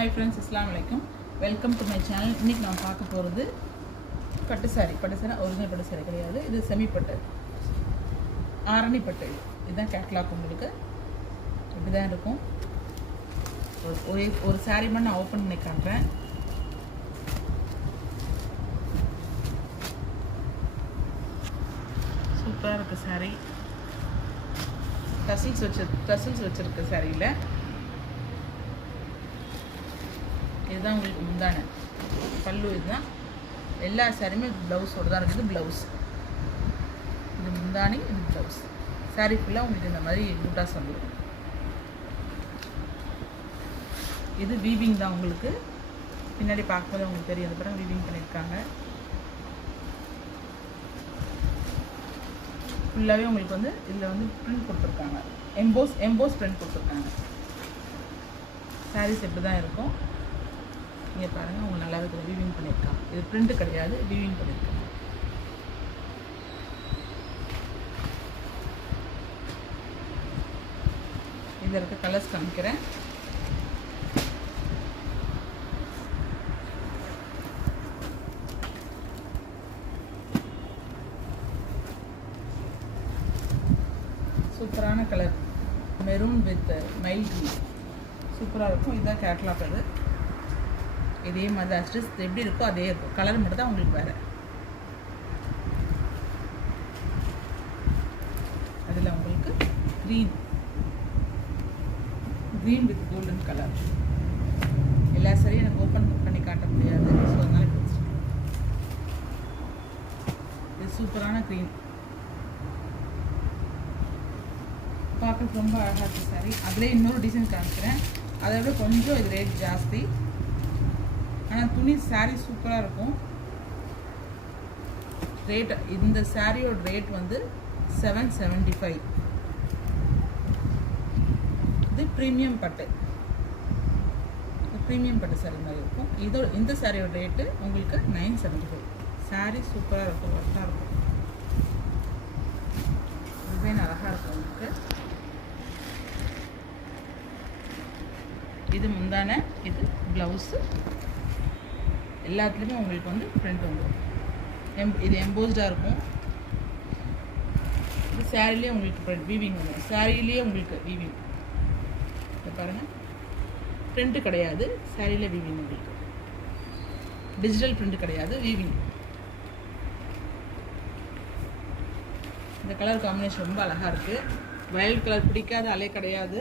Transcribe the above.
Hi friends, அஸ்ஸலாமு அலைக்கும். Welcome to my channel. இன்றைக்கி நான் பார்க்க போகிறது பட்டு சாரி ஒரிஜினல் பட்டு சாரி கிடையாது, இது செமி பட்டு, ஆரணி பட்டு. இதுதான் கேட்லாக். உங்களுக்கு இப்படி தான் இருக்கும். ஒரு சாரி மட்டும் நான் ஓப்பன் பண்ணி காட்டுறேன். சூப்பராக இருக்குது சாரி. டசில்ஸ் வச்சுருக்கு சாரியில். இதுதான் உங்களுக்கு முந்தான பல்லு. இதுதான் எல்லா சாரியுமே ப்ளவுஸோடு தான் இருக்குது. ப்ளவுஸ் இது முந்தானி, இது ப்ளவுஸ். சாரி ஃபுல்லாக உங்களுக்கு இந்த மாதிரி பூட்டாஸ் வந்துடும். இது வீவிங் தான். உங்களுக்கு பின்னாடி பார்க்கும்போது உங்களுக்கு தெரியும், அந்த படம் வீவிங் பண்ணியிருக்காங்க. ஃபுல்லாகவே உங்களுக்கு வந்து இதில் வந்து பிரிண்ட் கொடுத்துருக்காங்க. எம்போஸ் பிரிண்ட் கொடுத்துருக்காங்க. சாரீஸ் இப்படி தான் இருக்கும். இங்கே பாருங்கள், அவங்க நல்லாவே வீவிங் பண்ணியிருக்காங்க. இது பிரிண்ட் கிடையாது, வீவிங் பண்ணியிருக்காங்க. இதில் இருக்க கலர்ஸ் காமிக்கிறேன். சூப்பரான colour, maroon with mile green. சூப்பராக இருக்கும். இதுதான் கேட்லாக். அது இதே மாதிரி அட்ரஸ் எப்படி இருக்கோ அதே இருக்கும். கலர் மட்டும் தான் உங்களுக்கு வேறு. அதில் உங்களுக்கு க்ரீன் வித் கோல்டன் கலர். எல்லா சரியும் எனக்கு ஓப்பன் பண்ணி காட்ட முடியாது, ஸோ அதனால இது சூப்பரான க்ரீன். பார்க்க ரொம்ப அழகாக இருக்குது சாரி. அதிலே இன்னொரு டிசைன் காமிக்கிறேன். அதை விட கொஞ்சம் இது ரேட் ஜாஸ்தி, ஆனால் துணி சாரீ சூப்பராக இருக்கும். ரேட், இந்த சாரியோட ரேட் வந்து 775. இது ப்ரீமியம் பட்டு, ப்ரீமியம் பட்டு சாரி மாதிரி இருக்கும். இந்த சாரியோட ரேட்டு உங்களுக்கு 975. சாரீ சூப்பராக இருக்கும், ஒர்த்தாக இருக்கும். டிசைன் அழகாக இருக்கும் உங்களுக்கு. இது முந்தான, இது ப்ளவுஸு. எல்லாத்துலேயுமே உங்களுக்கு வந்து பிரிண்ட் வந்துடும். இது எம்போஸ்டாக இருக்கும். இது சாரிலேயே உங்களுக்கு வீவிங் வந்துடும். சாரிலேயே உங்களுக்கு வீவிங். இதை பாருங்கள், பிரிண்ட்டு கிடையாது, சாரியில் வீவிங். உங்களுக்கு டிஜிட்டல் பிரிண்ட் கிடையாது, வீவிங். இந்த கலர் காம்பினேஷன் ரொம்ப அழகாக இருக்குது. வயலட் கலர் பிடிக்காத ஆளே கிடையாது.